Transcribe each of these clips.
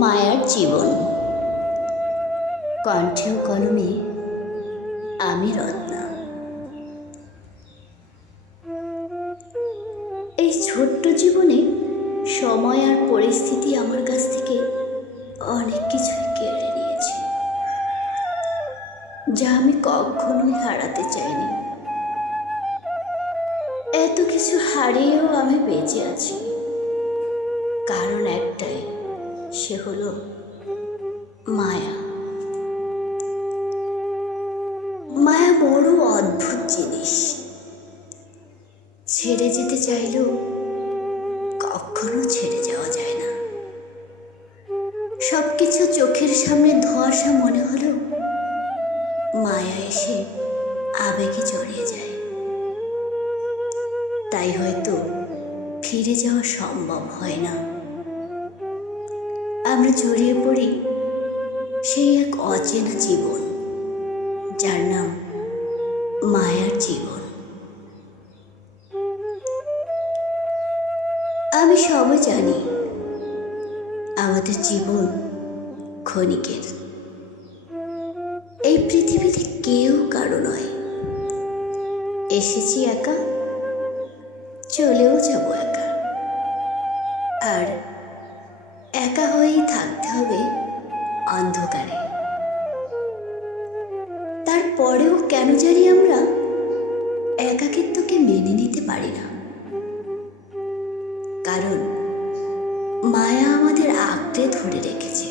মায়ার জীবন। কণ্ঠে কলমে আমি রত্না। এই ছোট্ট জীবনে সময় আর পরিস্থিতি আমার কাছ থেকে অনেক কিছুই কেড়ে নিয়েছে, যা আমি কখনোই হারাতে চাইনি। এত কিছু হারিয়েও আমি বেঁচে আছি। সে হলো মায়া। মায়া বড় অদ্ভুত জিনিস। ছেড়ে যেতে চাইলেও কখনো ছেড়ে যাওয়া যায় না। সব কিছু চোখের সামনে ধোয়াশা মনে হলেও মায়া এসে আবেগে জড়িয়ে যায়। তাই হয়তো ফিরে যাওয়া সম্ভব হয় না। জড়িয়ে পড়ি সেই এক অচেনা জীবন, যার নাম মায়ার জীবন। আমি সবই জানি আমাদের জীবন ক্ষণিকের। এই পৃথিবীতে কেউ কারও নয়। এসেছি একা, চলেও যাব একা। আর একা হয়েই হবে অন্ধকারে। তারপরেও কেন জানি আমরা একাকিত্বকে মেনে নিতে পারি না। কারণ মায়া আমাদের আঁকড়ে ধরে রেখেছে।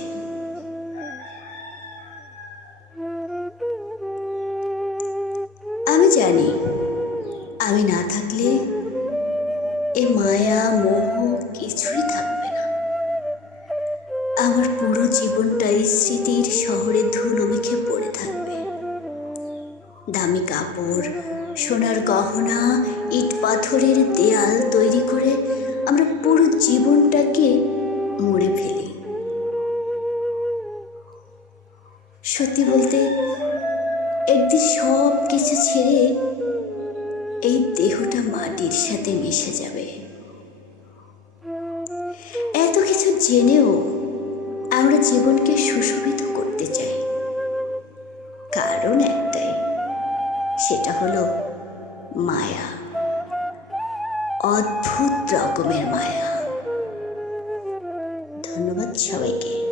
আমি জানি আমি না থাকলে এ মায়া, মোহ কিছুই জীবনটাই স্মৃতির শহরে ধুলো মেখে পড়ে থাকবে। দামি কাপড়, সোনার গহনা, ইট পাথরের দেয়াল তৈরি করে আমরা পুরো জীবনটাকে মুড়ে ফেলি। সত্যি বলতে, একদিন সব কিছু ছেড়ে এই দেহটা মাটির সাথে মিশে যাবে। এত কিছু জেনেও আমরা জীবনকে সুশোভিত করতে চাই। কারণ একটাই, সেটা হলো মায়া। অদ্ভুত রকমের মায়া। ধন্যবাদ সবাইকে।